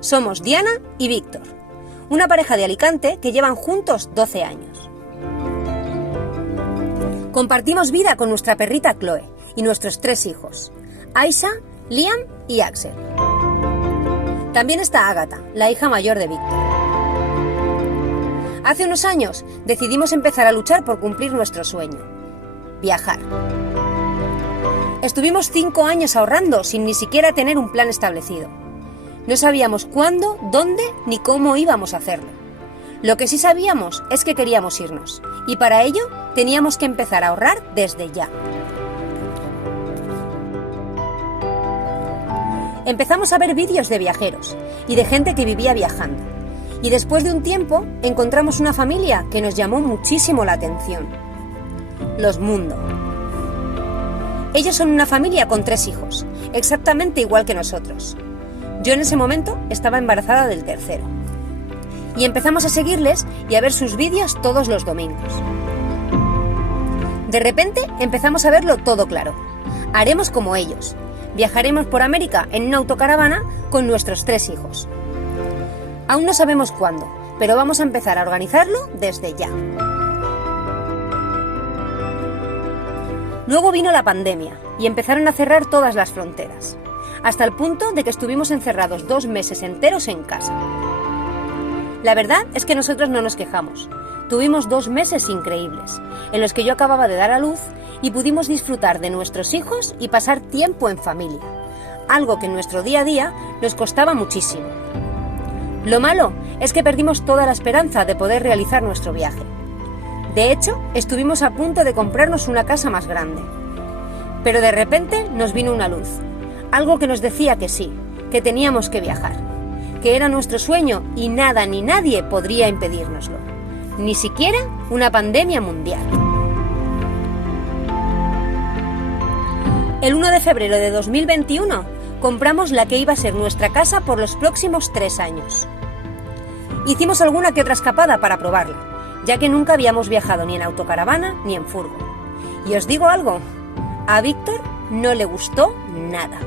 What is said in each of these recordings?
Somos Diana y Víctor, una pareja de Alicante que llevan juntos 12 años. Compartimos vida con nuestra perrita Chloe y nuestros 3 hijos, Aisha, Liam y Axel. También está Ágata, la hija mayor de Víctor. Hace unos años decidimos empezar a luchar por cumplir nuestro sueño: viajar. Estuvimos 5 años ahorrando sin ni siquiera tener un plan establecido. No sabíamos cuándo, dónde ni cómo íbamos a hacerlo. Lo que sí sabíamos es que queríamos irnos, y para ello teníamos que empezar a ahorrar desde ya. Empezamos a ver vídeos de viajeros y de gente que vivía viajando, y después de un tiempo encontramos una familia que nos llamó muchísimo la atención: los Mundo. Ellos son una familia con 3 hijos, exactamente igual que nosotros. Yo en ese momento estaba embarazada del tercero. Y empezamos a seguirles y a ver sus vídeos todos los domingos. De repente empezamos a verlo todo claro. Haremos como ellos. Viajaremos por América en una autocaravana con nuestros 3 hijos. Aún no sabemos cuándo, pero vamos a empezar a organizarlo desde ya. Luego vino la pandemia y empezaron a cerrar todas las fronteras, hasta el punto de que estuvimos encerrados 2 meses enteros en casa. La verdad es que nosotros no nos quejamos. Tuvimos 2 meses increíbles, en los que yo acababa de dar a luz y pudimos disfrutar de nuestros hijos y pasar tiempo en familia, algo que en nuestro día a día nos costaba muchísimo. Lo malo es que perdimos toda la esperanza de poder realizar nuestro viaje. De hecho, estuvimos a punto de comprarnos una casa más grande. Pero de repente nos vino una luz, algo que nos decía que sí, que teníamos que viajar, que era nuestro sueño y nada ni nadie podría impedírnoslo, ni siquiera una pandemia mundial. El 1 de febrero de 2021 compramos la que iba a ser nuestra casa por los próximos 3 años. Hicimos alguna que otra escapada para probarla, ya que nunca habíamos viajado ni en autocaravana ni en furgo. Y os digo algo, a Víctor no le gustó nada.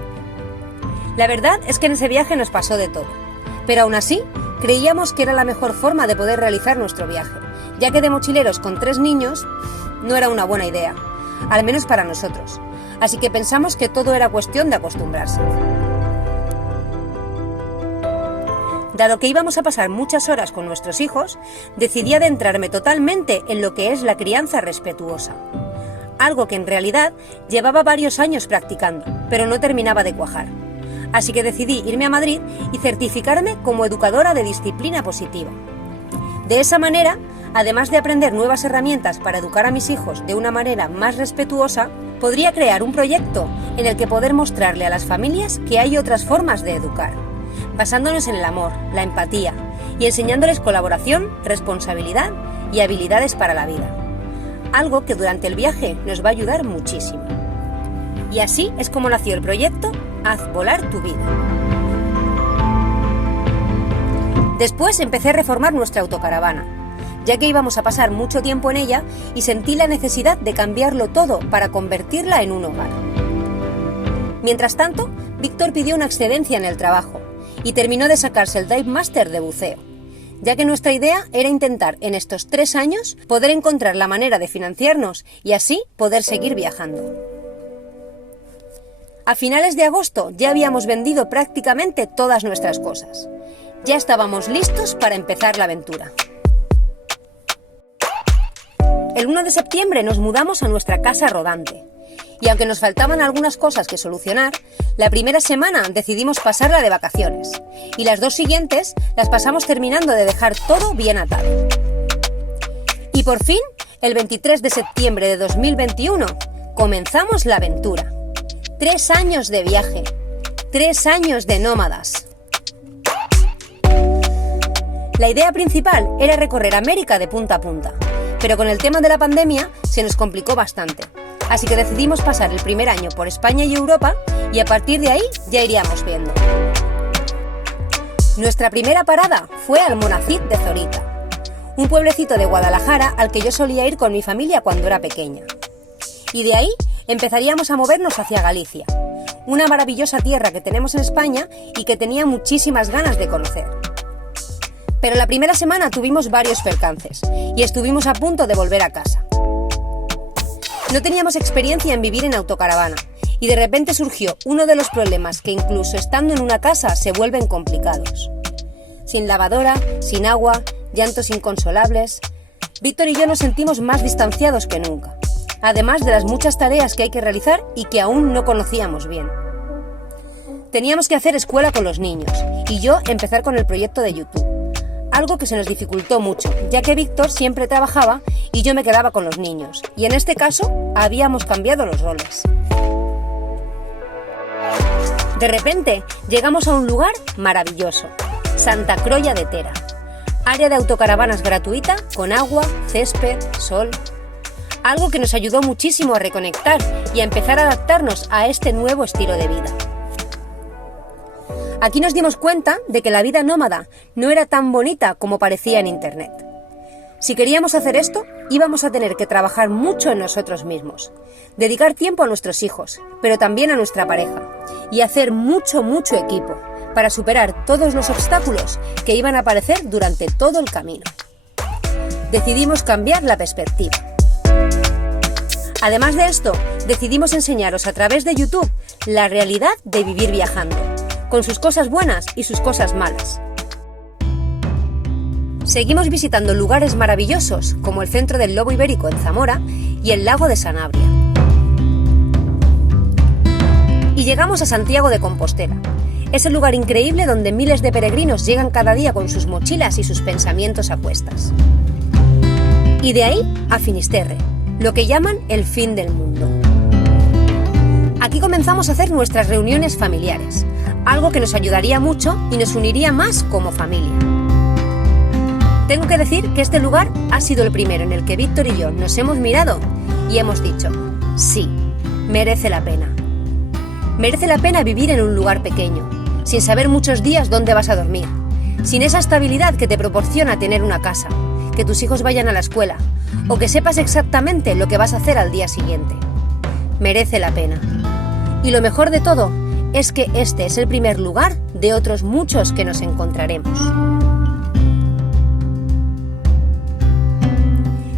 La verdad es que en ese viaje nos pasó de todo, pero aún así creíamos que era la mejor forma de poder realizar nuestro viaje, ya que de mochileros con 3 niños no era una buena idea, al menos para nosotros, así que pensamos que todo era cuestión de acostumbrarse. Dado que íbamos a pasar muchas horas con nuestros hijos, decidí adentrarme totalmente en lo que es la crianza respetuosa, algo que en realidad llevaba varios años practicando, pero no terminaba de cuajar. Así que decidí irme a Madrid y certificarme como educadora de disciplina positiva. De esa manera, además de aprender nuevas herramientas para educar a mis hijos de una manera más respetuosa, podría crear un proyecto en el que poder mostrarle a las familias que hay otras formas de educar, basándonos en el amor, la empatía y enseñándoles colaboración, responsabilidad y habilidades para la vida. Algo que durante el viaje nos va a ayudar muchísimo. Y así es como nació el proyecto Haz volar tu vida. Después empecé a reformar nuestra autocaravana, ya que íbamos a pasar mucho tiempo en ella y sentí la necesidad de cambiarlo todo para convertirla en un hogar. Mientras tanto, Víctor pidió una excedencia en el trabajo y terminó de sacarse el Dive Master de buceo, ya que nuestra idea era intentar en estos 3 años poder encontrar la manera de financiarnos y así poder seguir viajando. A finales de agosto ya habíamos vendido prácticamente todas nuestras cosas. Ya estábamos listos para empezar la aventura. El 1 de septiembre nos mudamos a nuestra casa rodante. Y aunque nos faltaban algunas cosas que solucionar, la primera semana decidimos pasarla de vacaciones. Y las 2 siguientes las pasamos terminando de dejar todo bien atado. Y por fin, el 23 de septiembre de 2021, comenzamos la aventura. 3 años de viaje, 3 años de nómadas. La idea principal era recorrer América de punta a punta, pero con el tema de la pandemia se nos complicó bastante. Así que decidimos pasar el primer año por España y Europa y a partir de ahí ya iríamos viendo. Nuestra primera parada fue Almonacid de Zorita, un pueblecito de Guadalajara al que yo solía ir con mi familia cuando era pequeña. Y de ahí empezaríamos a movernos hacia Galicia, una maravillosa tierra que tenemos en España y que tenía muchísimas ganas de conocer. Pero la primera semana tuvimos varios percances y estuvimos a punto de volver a casa. No teníamos experiencia en vivir en autocaravana y de repente surgió uno de los problemas que incluso estando en una casa se vuelven complicados. Sin lavadora, sin agua, llantos inconsolables, Víctor y yo nos sentimos más distanciados que nunca, además de las muchas tareas que hay que realizar y que aún no conocíamos bien. Teníamos que hacer escuela con los niños y yo empezar con el proyecto de YouTube. Algo que se nos dificultó mucho, ya que Víctor siempre trabajaba y yo me quedaba con los niños, y en este caso habíamos cambiado los roles. De repente llegamos a un lugar maravilloso, Santa Crolla de Tera, área de autocaravanas gratuita con agua, césped, sol. Algo que nos ayudó muchísimo a reconectar y a empezar a adaptarnos a este nuevo estilo de vida. Aquí nos dimos cuenta de que la vida nómada no era tan bonita como parecía en internet. Si queríamos hacer esto, íbamos a tener que trabajar mucho en nosotros mismos, dedicar tiempo a nuestros hijos, pero también a nuestra pareja, y hacer mucho equipo para superar todos los obstáculos que iban a aparecer durante todo el camino. Decidimos cambiar la perspectiva. Además de esto, decidimos enseñaros a través de YouTube la realidad de vivir viajando, con sus cosas buenas y sus cosas malas. Seguimos visitando lugares maravillosos como el Centro del Lobo Ibérico en Zamora y el lago de Sanabria. Y llegamos a Santiago de Compostela, ese lugar increíble donde miles de peregrinos llegan cada día con sus mochilas y sus pensamientos a cuestas. Y de ahí a Finisterre, lo que llaman el fin del mundo. Aquí comenzamos a hacer nuestras reuniones familiares, algo que nos ayudaría mucho y nos uniría más como familia. Tengo que decir que este lugar ha sido el primero en el que Víctor y yo nos hemos mirado y hemos dicho, sí, merece la pena. Merece la pena vivir en un lugar pequeño, sin saber muchos días dónde vas a dormir, sin esa estabilidad que te proporciona tener una casa, que tus hijos vayan a la escuela o que sepas exactamente lo que vas a hacer al día siguiente. Merece la pena. Y lo mejor de todo es que este es el primer lugar de otros muchos que nos encontraremos.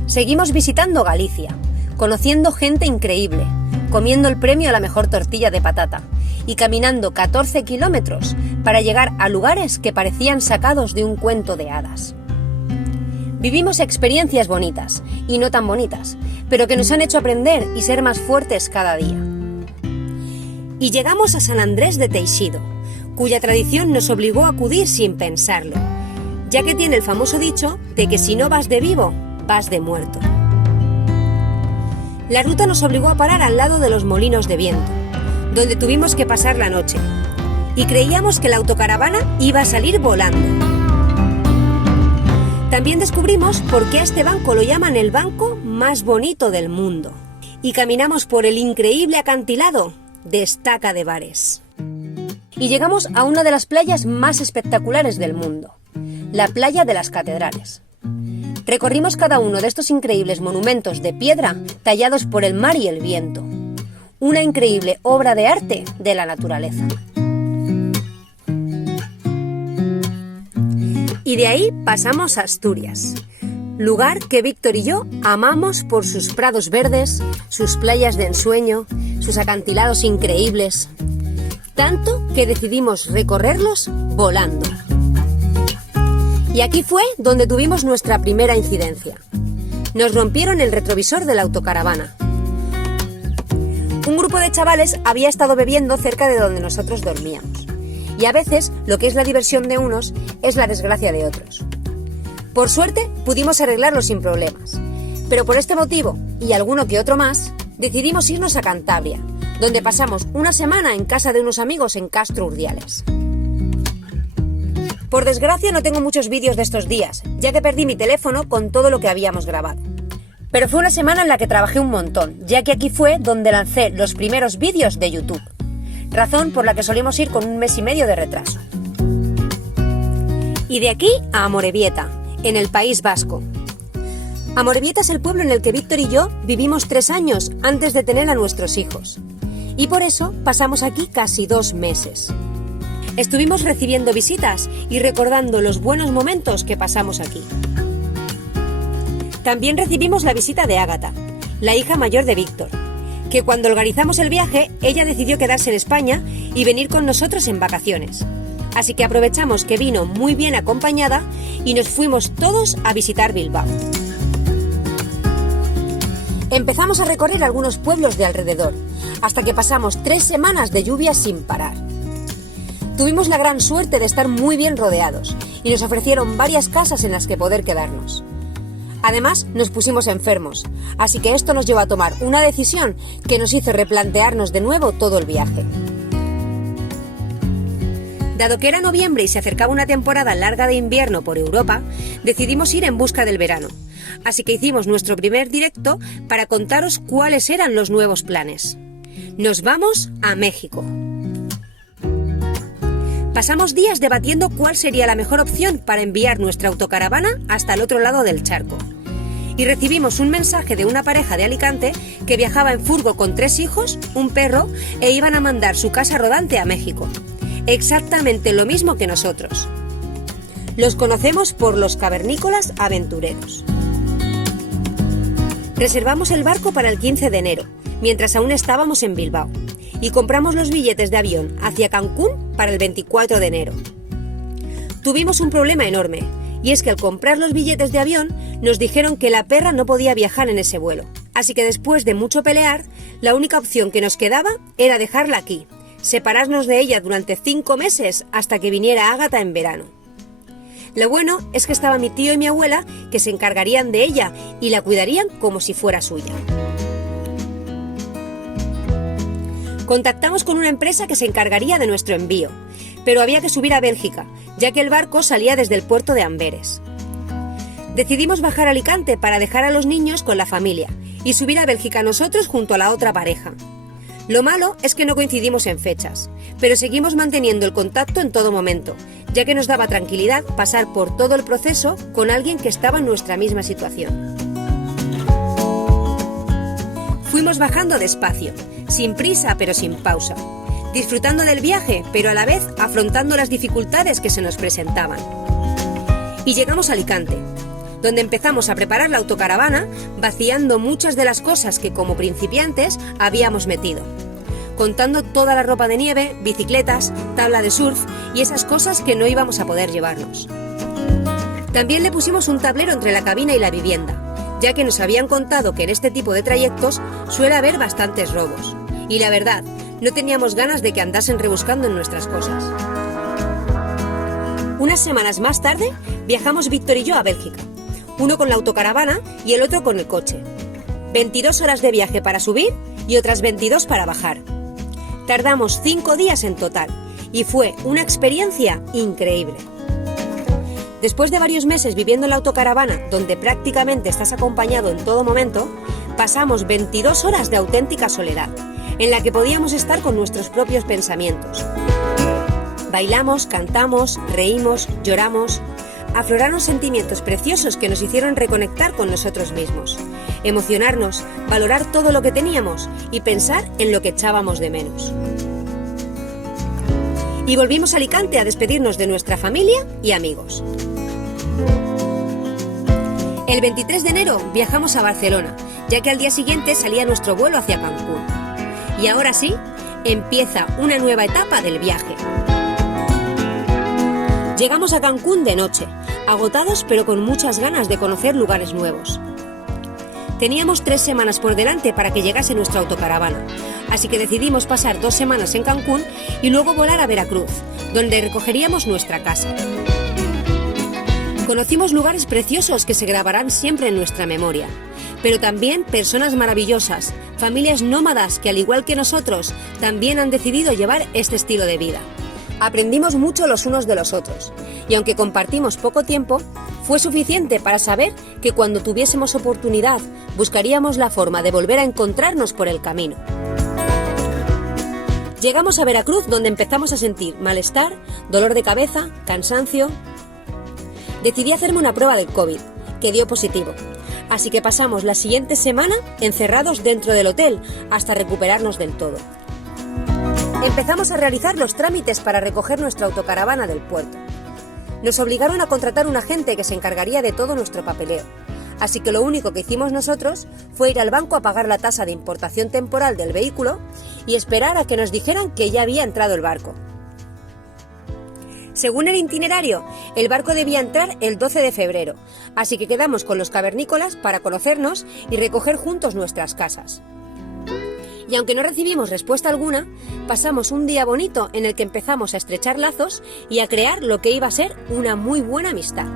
Seguimos visitando Galicia, conociendo gente increíble, comiendo el premio a la mejor tortilla de patata y caminando 14 kilómetros para llegar a lugares que parecían sacados de un cuento de hadas. Vivimos experiencias bonitas y no tan bonitas, pero que nos han hecho aprender y ser más fuertes cada día. Y llegamos a San Andrés de Teixido, cuya tradición nos obligó a acudir sin pensarlo, ya que tiene el famoso dicho de que si no vas de vivo, vas de muerto. La ruta nos obligó a parar al lado de los molinos de viento, donde tuvimos que pasar la noche, y creíamos que la autocaravana iba a salir volando. También descubrimos por qué a este banco lo llaman el banco más bonito del mundo, y caminamos por el increíble acantilado de Estaca de Bares. Y llegamos a una de las playas más espectaculares del mundo, la playa de las Catedrales. Recorrimos cada uno de estos increíbles monumentos de piedra tallados por el mar y el viento, una increíble obra de arte de la naturaleza. Y de ahí pasamos a Asturias, lugar que Víctor y yo amamos por sus prados verdes, sus playas de ensueño, sus acantilados increíbles, tanto que decidimos recorrerlos volando. Y aquí fue donde tuvimos nuestra primera incidencia. Nos rompieron el retrovisor de la autocaravana. Un grupo de chavales había estado bebiendo cerca de donde nosotros dormíamos. Y a veces lo que es la diversión de unos es la desgracia de otros. Por suerte pudimos arreglarlo sin problemas. Pero por este motivo, y alguno que otro más, decidimos irnos a Cantabria, donde pasamos una semana en casa de unos amigos en Castro Urdiales. Por desgracia no tengo muchos vídeos de estos días, ya que perdí mi teléfono con todo lo que habíamos grabado. Pero fue una semana en la que trabajé un montón, ya que aquí fue donde lancé los primeros vídeos de YouTube, razón por la que solíamos ir con un mes y medio de retraso. Y de aquí a Amorebieta, en el País Vasco. Amorebieta es el pueblo en el que Víctor y yo vivimos 3 años antes de tener a nuestros hijos. y por eso pasamos aquí casi 2 meses. Estuvimos recibiendo visitas y recordando los buenos momentos que pasamos aquí. También recibimos la visita de Ágata, la hija mayor de Víctor, que cuando organizamos el viaje, ella decidió quedarse en España y venir con nosotros en vacaciones. Así que aprovechamos que vino muy bien acompañada y nos fuimos todos a visitar Bilbao. Empezamos a recorrer algunos pueblos de alrededor, hasta que pasamos 3 semanas de lluvia sin parar. Tuvimos la gran suerte de estar muy bien rodeados y nos ofrecieron varias casas en las que poder quedarnos. Además, nos pusimos enfermos, así que esto nos llevó a tomar una decisión que nos hizo replantearnos de nuevo todo el viaje. Dado que era noviembre y se acercaba una temporada larga de invierno por Europa, decidimos ir en busca del verano. Así que hicimos nuestro primer directo para contaros cuáles eran los nuevos planes. Nos vamos a México. Pasamos días debatiendo cuál sería la mejor opción para enviar nuestra autocaravana hasta el otro lado del charco. Y recibimos un mensaje de una pareja de Alicante que viajaba en furgo con 3 hijos, un perro e iban a mandar su casa rodante a México. Exactamente lo mismo que nosotros. Los conocemos por los cavernícolas aventureros. Reservamos el barco para el 15 de enero, mientras aún estábamos en Bilbao, y compramos los billetes de avión hacia Cancún para el 24 de enero. Tuvimos un problema enorme, y es que al comprar los billetes de avión nos dijeron que la perra no podía viajar en ese vuelo. Así que después de mucho pelear, la única opción que nos quedaba era dejarla aquí, separarnos de ella durante 5 meses hasta que viniera Ágata en verano. Lo bueno es que estaba mi tío y mi abuela que se encargarían de ella y la cuidarían como si fuera suya. Contactamos con una empresa que se encargaría de nuestro envío, pero había que subir a Bélgica, ya que el barco salía desde el puerto de Amberes. Decidimos bajar a Alicante para dejar a los niños con la familia y subir a Bélgica nosotros junto a la otra pareja. Lo malo es que no coincidimos en fechas, pero seguimos manteniendo el contacto en todo momento, ya que nos daba tranquilidad pasar por todo el proceso con alguien que estaba en nuestra misma situación. Fuimos bajando despacio, sin prisa pero sin pausa, disfrutando del viaje pero a la vez afrontando las dificultades que se nos presentaban. Y llegamos a Alicante, donde empezamos a preparar la autocaravana vaciando muchas de las cosas que como principiantes habíamos metido, contando toda la ropa de nieve, bicicletas, tabla de surf y esas cosas que no íbamos a poder llevarnos. También le pusimos un tablero entre la cabina y la vivienda, ya que nos habían contado que en este tipo de trayectos suele haber bastantes robos. Y la verdad, no teníamos ganas de que andasen rebuscando en nuestras cosas. Unas semanas más tarde, viajamos Víctor y yo a Bélgica, uno con la autocaravana y el otro con el coche. 22 horas de viaje para subir y otras 22 para bajar. Tardamos 5 días en total y fue una experiencia increíble. Después de varios meses viviendo en la autocaravana, donde prácticamente estás acompañado en todo momento, pasamos 22 horas de auténtica soledad, en la que podíamos estar con nuestros propios pensamientos. Bailamos, cantamos, reímos, lloramos. Afloraron sentimientos preciosos que nos hicieron reconectar con nosotros mismos, emocionarnos, valorar todo lo que teníamos y pensar en lo que echábamos de menos. Y volvimos a Alicante a despedirnos de nuestra familia y amigos. El 23 de enero viajamos a Barcelona, ya que al día siguiente salía nuestro vuelo hacia Cancún. Y ahora sí, empieza una nueva etapa del viaje. Llegamos a Cancún de noche, agotados pero con muchas ganas de conocer lugares nuevos. Teníamos 3 semanas por delante para que llegase nuestra autocaravana, así que decidimos pasar 2 semanas en Cancún y luego volar a Veracruz, donde recogeríamos nuestra casa. Conocimos lugares preciosos que se grabarán siempre en nuestra memoria, pero también personas maravillosas, familias nómadas que al igual que nosotros también han decidido llevar este estilo de vida. Aprendimos mucho los unos de los otros, y aunque compartimos poco tiempo, fue suficiente para saber que cuando tuviésemos oportunidad buscaríamos la forma de volver a encontrarnos por el camino. Llegamos a Veracruz, donde empezamos a sentir malestar, dolor de cabeza, cansancio. Decidí hacerme una prueba del COVID, que dio positivo, así que pasamos la siguiente semana encerrados dentro del hotel hasta recuperarnos del todo. Empezamos a realizar los trámites para recoger nuestra autocaravana del puerto. Nos obligaron a contratar un agente que se encargaría de todo nuestro papeleo, así que lo único que hicimos nosotros fue ir al banco a pagar la tasa de importación temporal del vehículo y esperar a que nos dijeran que ya había entrado el barco. Según el itinerario, el barco debía entrar el 12 de febrero, así que quedamos con los cavernícolas para conocernos y recoger juntos nuestras casas. Y aunque no recibimos respuesta alguna, pasamos un día bonito en el que empezamos a estrechar lazos y a crear lo que iba a ser una muy buena amistad.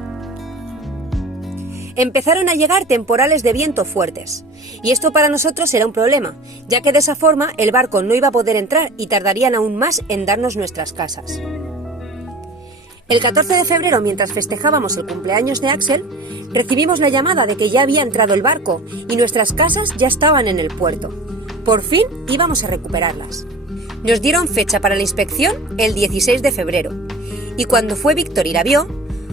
Empezaron a llegar temporales de viento fuertes, y esto para nosotros era un problema, ya que de esa forma el barco no iba a poder entrar y tardarían aún más en darnos nuestras casas. El 14 de febrero, mientras festejábamos el cumpleaños de Axel, recibimos la llamada de que ya había entrado el barco y nuestras casas ya estaban en el puerto. Por fin íbamos a recuperarlas. Nos dieron fecha para la inspección el 16 de febrero, y cuando fue Víctor y la vio,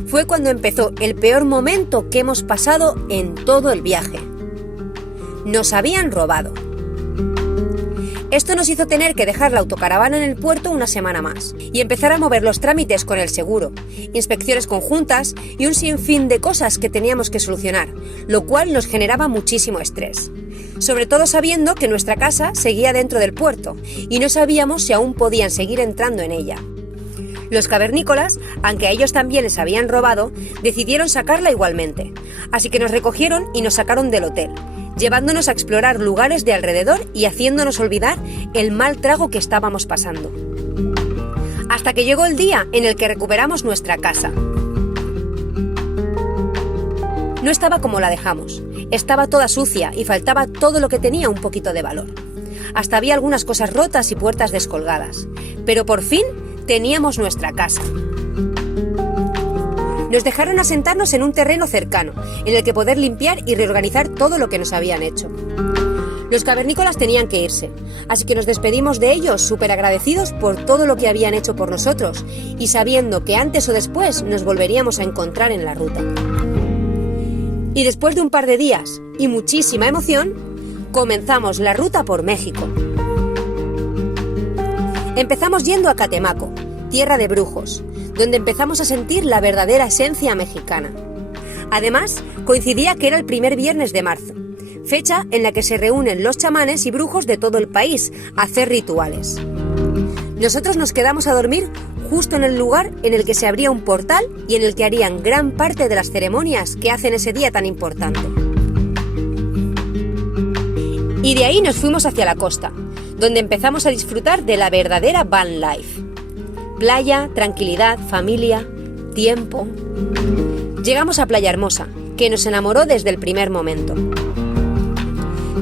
fue cuando empezó el peor momento que hemos pasado en todo el viaje. Nos habían robado. Esto nos hizo tener que dejar la autocaravana en el puerto una semana más y empezar a mover los trámites con el seguro, inspecciones conjuntas y un sinfín de cosas que teníamos que solucionar, lo cual nos generaba muchísimo estrés. Sobre todo sabiendo que nuestra casa seguía dentro del puerto y no sabíamos si aún podían seguir entrando en ella. Los cavernícolas, aunque a ellos también les habían robado, decidieron sacarla igualmente, así que nos recogieron y nos sacaron del hotel, llevándonos a explorar lugares de alrededor y haciéndonos olvidar el mal trago que estábamos pasando. Hasta que llegó el día en el que recuperamos nuestra casa. No estaba como la dejamos, estaba toda sucia y faltaba todo lo que tenía un poquito de valor. Hasta había algunas cosas rotas y puertas descolgadas, pero por fin teníamos nuestra casa. Nos dejaron asentarnos en un terreno cercano, en el que poder limpiar y reorganizar todo lo que nos habían hecho. Los cavernícolas tenían que irse, así que nos despedimos de ellos súper agradecidos por todo lo que habían hecho por nosotros y sabiendo que antes o después nos volveríamos a encontrar en la ruta. Y después de un par de días y muchísima emoción, comenzamos la ruta por México. Empezamos yendo a Catemaco, tierra de brujos, donde empezamos a sentir la verdadera esencia mexicana. Además, coincidía que era el primer viernes de marzo, fecha en la que se reúnen los chamanes y brujos de todo el país a hacer rituales. Nosotros nos quedamos a dormir justo en el lugar en el que se abría un portal y en el que harían gran parte de las ceremonias que hacen ese día tan importante. Y de ahí nos fuimos hacia la costa, donde empezamos a disfrutar de la verdadera van life. Playa, tranquilidad, familia, tiempo. Llegamos a Playa Hermosa, que nos enamoró desde el primer momento.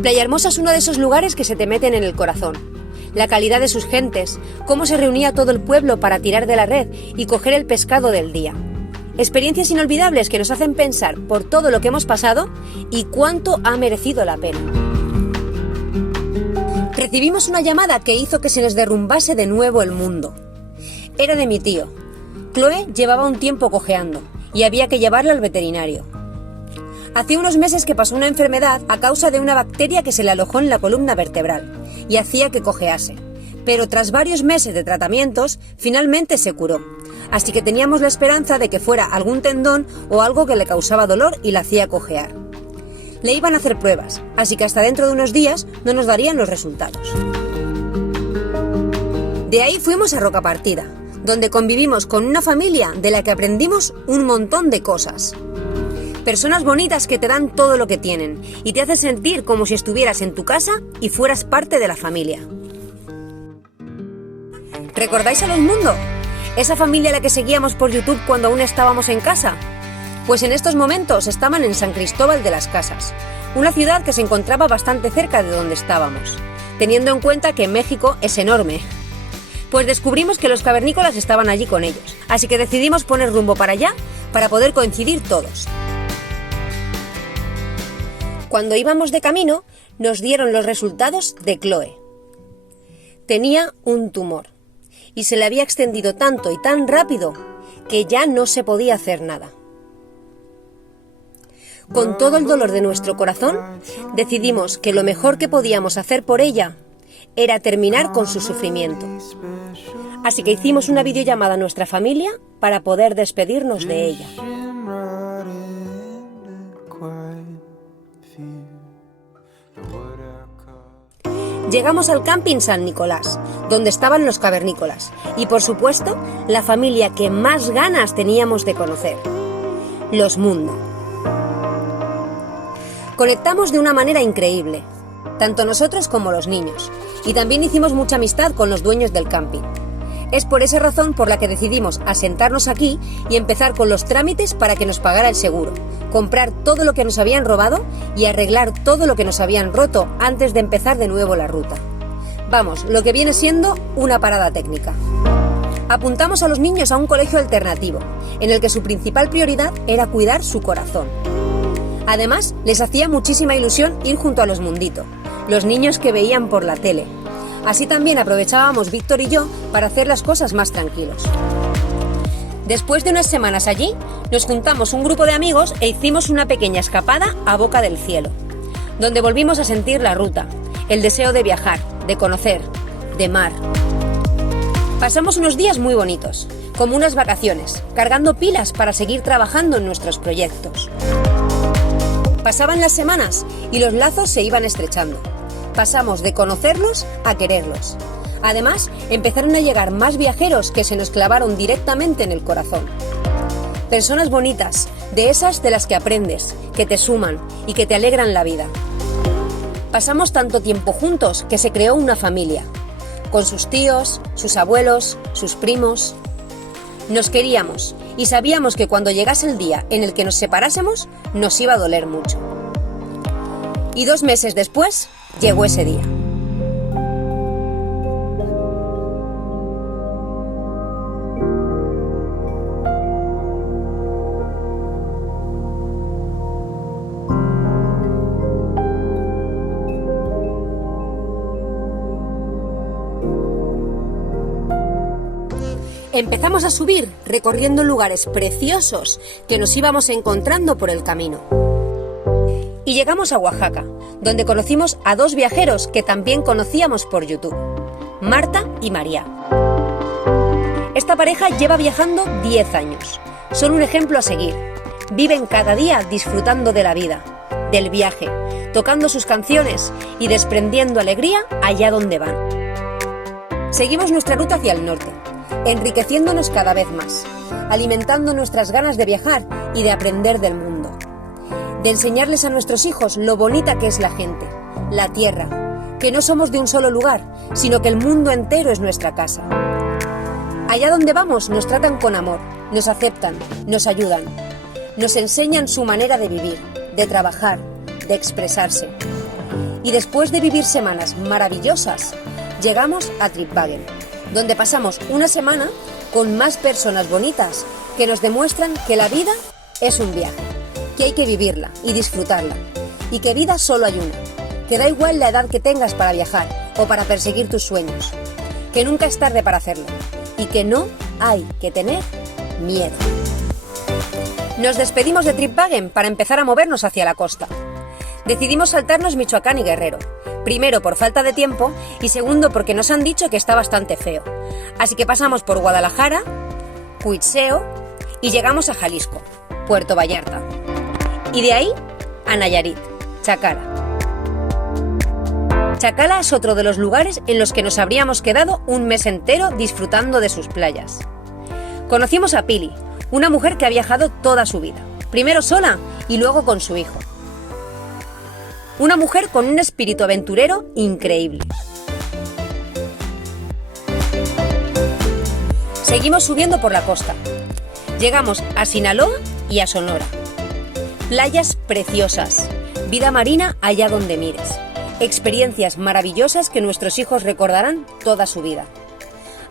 Playa Hermosa es uno de esos lugares que se te meten en el corazón. La calidad de sus gentes, cómo se reunía todo el pueblo para tirar de la red y coger el pescado del día. Experiencias inolvidables que nos hacen pensar por todo lo que hemos pasado y cuánto ha merecido la pena. Recibimos una llamada que hizo que se nos derrumbase de nuevo el mundo. Era de mi tío. Chloe llevaba un tiempo cojeando y había que llevarla al veterinario. Hacía unos meses que pasó una enfermedad a causa de una bacteria que se le alojó en la columna vertebral y hacía que cojease. Pero tras varios meses de tratamientos, finalmente se curó. Así que teníamos la esperanza de que fuera algún tendón o algo que le causaba dolor y la hacía cojear. Le iban a hacer pruebas, así que hasta dentro de unos días no nos darían los resultados. De ahí fuimos a Rocapartida, donde convivimos con una familia de la que aprendimos un montón de cosas. Personas bonitas que te dan todo lo que tienen y te hacen sentir como si estuvieras en tu casa y fueras parte de la familia. ¿Recordáis a Los Mundo? Esa familia a la que seguíamos por YouTube cuando aún estábamos en casa. Pues en estos momentos estaban en San Cristóbal de las Casas, una ciudad que se encontraba bastante cerca de donde estábamos, teniendo en cuenta que México es enorme. Pues descubrimos que los cavernícolas estaban allí con ellos, así que decidimos poner rumbo para allá para poder coincidir todos. Cuando íbamos de camino, nos dieron los resultados de Chloe. Tenía un tumor y se le había extendido tanto y tan rápido que ya no se podía hacer nada. Con todo el dolor de nuestro corazón, decidimos que lo mejor que podíamos hacer por ella era terminar con su sufrimiento. Así que hicimos una videollamada a nuestra familia para poder despedirnos de ella. Llegamos al camping San Nicolás, donde estaban los cavernícolas, y por supuesto, la familia que más ganas teníamos de conocer, los Munda. Conectamos de una manera increíble, tanto nosotros como los niños, y también hicimos mucha amistad con los dueños del camping. Es por esa razón por la que decidimos asentarnos aquí y empezar con los trámites para que nos pagara el seguro, comprar todo lo que nos habían robado y arreglar todo lo que nos habían roto antes de empezar de nuevo la ruta. Vamos, lo que viene siendo una parada técnica. Apuntamos a los niños a un colegio alternativo, en el que su principal prioridad era cuidar su corazón. Además, les hacía muchísima ilusión ir junto a los Mundito, los niños que veían por la tele. Así también aprovechábamos Víctor y yo para hacer las cosas más tranquilos. Después de unas semanas allí, nos juntamos un grupo de amigos e hicimos una pequeña escapada a Boca del Cielo, donde volvimos a sentir la ruta, el deseo de viajar, de conocer, de mar. Pasamos unos días muy bonitos, como unas vacaciones, cargando pilas para seguir trabajando en nuestros proyectos. Pasaban las semanas y los lazos se iban estrechando. Pasamos de conocerlos a quererlos. Además, empezaron a llegar más viajeros que se nos clavaron directamente en el corazón. Personas bonitas, de esas de las que aprendes, que te suman y que te alegran la vida. Pasamos tanto tiempo juntos que se creó una familia, con sus tíos, sus abuelos, sus primos. Nos queríamos y sabíamos que cuando llegase el día en el que nos separásemos, nos iba a doler mucho. Y 2 meses después, llegó ese día. Empezamos a subir, recorriendo lugares preciosos que nos íbamos encontrando por el camino. Y llegamos a Oaxaca, donde conocimos a 2 viajeros que también conocíamos por YouTube, Marta y María. Esta pareja lleva viajando 10 años. Son un ejemplo a seguir. Viven cada día disfrutando de la vida, del viaje, tocando sus canciones y desprendiendo alegría allá donde van. Seguimos nuestra ruta hacia el norte, enriqueciéndonos cada vez más, alimentando nuestras ganas de viajar y de aprender del mundo, de enseñarles a nuestros hijos lo bonita que es la gente, la tierra, que no somos de un solo lugar, sino que el mundo entero es nuestra casa. Allá donde vamos nos tratan con amor, nos aceptan, nos ayudan, nos enseñan su manera de vivir, de trabajar, de expresarse. Y después de vivir semanas maravillosas, llegamos a Tripwagen, donde pasamos una semana con más personas bonitas que nos demuestran que la vida es un viaje, que hay que vivirla y disfrutarla, y que vida solo hay una, que da igual la edad que tengas para viajar o para perseguir tus sueños, que nunca es tarde para hacerlo, y que no hay que tener miedo. Nos despedimos de Tripwagen para empezar a movernos hacia la costa. Decidimos saltarnos Michoacán y Guerrero, primero por falta de tiempo y segundo porque nos han dicho que está bastante feo. Así que pasamos por Guadalajara, Cuitzeo y llegamos a Jalisco, Puerto Vallarta. Y de ahí a Nayarit, Chacala. Chacala es otro de los lugares en los que nos habríamos quedado un mes entero disfrutando de sus playas. Conocimos a Pili, una mujer que ha viajado toda su vida, primero sola y luego con su hijo. Una mujer con un espíritu aventurero increíble. Seguimos subiendo por la costa. Llegamos a Sinaloa y a Sonora. Playas preciosas, vida marina allá donde mires. Experiencias maravillosas que nuestros hijos recordarán toda su vida.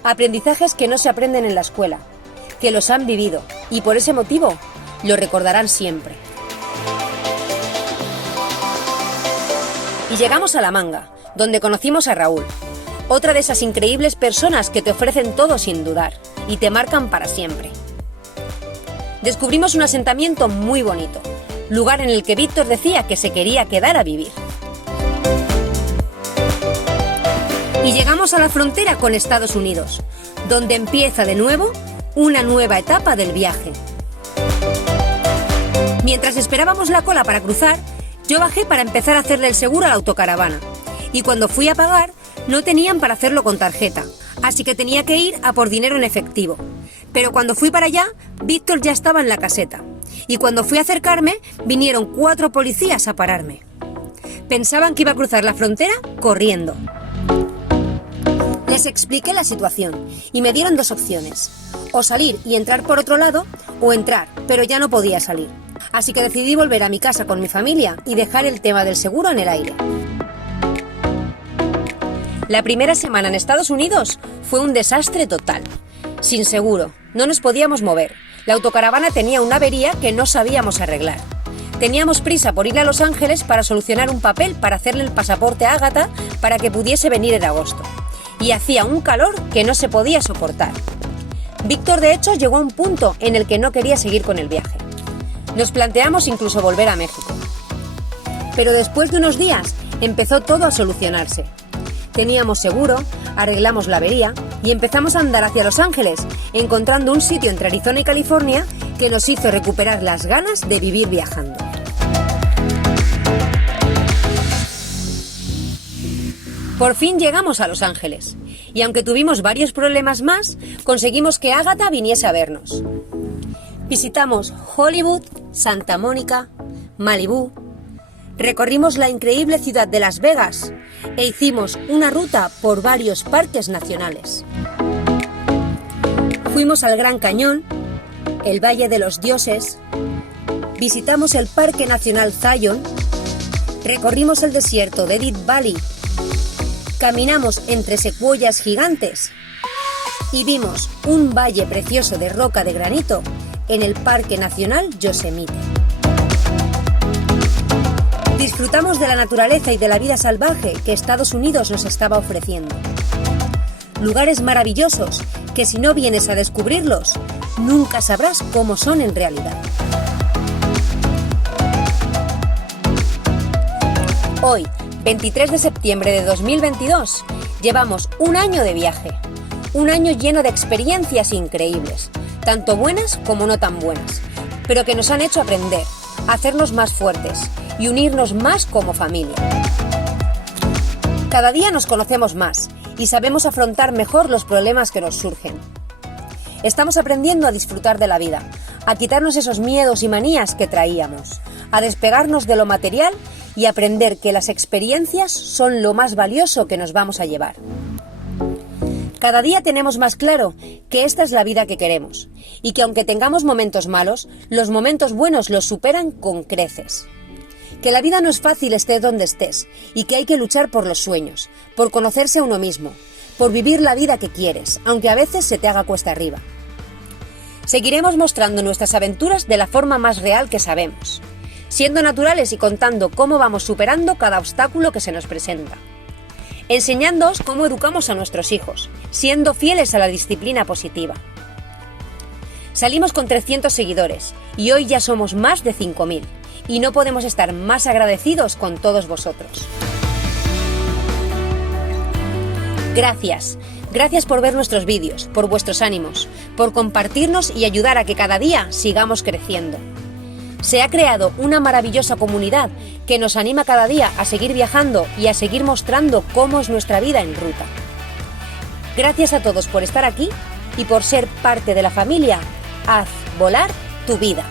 Aprendizajes que no se aprenden en la escuela, que los han vivido y por ese motivo lo recordarán siempre. Y llegamos a La Manga, donde conocimos a Raúl, otra de esas increíbles personas que te ofrecen todo sin dudar y te marcan para siempre. Descubrimos un asentamiento muy bonito, lugar en el que Víctor decía que se quería quedar a vivir. Y llegamos a la frontera con Estados Unidos, donde empieza de nuevo una nueva etapa del viaje. Mientras esperábamos la cola para cruzar, yo bajé para empezar a hacerle el seguro a la autocaravana. Y cuando fui a pagar, no tenían para hacerlo con tarjeta, así que tenía que ir a por dinero en efectivo. Pero cuando fui para allá, Víctor ya estaba en la caseta. Y cuando fui a acercarme, vinieron 4 policías a pararme. Pensaban que iba a cruzar la frontera corriendo. Les expliqué la situación y me dieron 2 opciones. O salir y entrar por otro lado, o entrar, pero ya no podía salir. Así que decidí volver a mi casa con mi familia y dejar el tema del seguro en el aire. La primera semana en Estados Unidos fue un desastre total. Sin seguro, no nos podíamos mover. La autocaravana tenía una avería que no sabíamos arreglar. Teníamos prisa por ir a Los Ángeles para solucionar un papel para hacerle el pasaporte a Ágata para que pudiese venir en agosto. Y hacía un calor que no se podía soportar. Víctor, de hecho, llegó a un punto en el que no quería seguir con el viaje. Nos planteamos incluso volver a México. Pero después de unos días empezó todo a solucionarse. Teníamos seguro, arreglamos la avería y empezamos a andar hacia Los Ángeles, encontrando un sitio entre Arizona y California que nos hizo recuperar las ganas de vivir viajando. Por fin llegamos a Los Ángeles y aunque tuvimos varios problemas más, conseguimos que Ágata viniese a vernos. Visitamos Hollywood, Santa Mónica, Malibú, recorrimos la increíble ciudad de Las Vegas e hicimos una ruta por varios parques nacionales. Fuimos al Gran Cañón, el Valle de los Dioses, visitamos el Parque Nacional Zion, recorrimos el desierto de Death Valley, caminamos entre secuoyas gigantes y vimos un valle precioso de roca de granito en el Parque Nacional Yosemite. Disfrutamos de la naturaleza y de la vida salvaje que Estados Unidos nos estaba ofreciendo. Lugares maravillosos que si no vienes a descubrirlos, nunca sabrás cómo son en realidad. Hoy, 23 de septiembre de 2022, llevamos un año de viaje. Un año lleno de experiencias increíbles, tanto buenas como no tan buenas, pero que nos han hecho aprender, hacernos más fuertes y unirnos más como familia. Cada día nos conocemos más y sabemos afrontar mejor los problemas que nos surgen. Estamos aprendiendo a disfrutar de la vida, a quitarnos esos miedos y manías que traíamos, a despegarnos de lo material y aprender que las experiencias son lo más valioso que nos vamos a llevar. Cada día tenemos más claro que esta es la vida que queremos y que aunque tengamos momentos malos, los momentos buenos los superan con creces. Que la vida no es fácil estés donde estés y que hay que luchar por los sueños, por conocerse a uno mismo, por vivir la vida que quieres, aunque a veces se te haga cuesta arriba. Seguiremos mostrando nuestras aventuras de la forma más real que sabemos, siendo naturales y contando cómo vamos superando cada obstáculo que se nos presenta. Enseñándoos cómo educamos a nuestros hijos, siendo fieles a la disciplina positiva. Salimos con 300 seguidores y hoy ya somos más de 5.000 y no podemos estar más agradecidos con todos vosotros. Gracias por ver nuestros vídeos, por vuestros ánimos, por compartirnos y ayudar a que cada día sigamos creciendo. Se ha creado una maravillosa comunidad que nos anima cada día a seguir viajando y a seguir mostrando cómo es nuestra vida en ruta. Gracias a todos por estar aquí y por ser parte de la familia Haz Volar Tu Vida.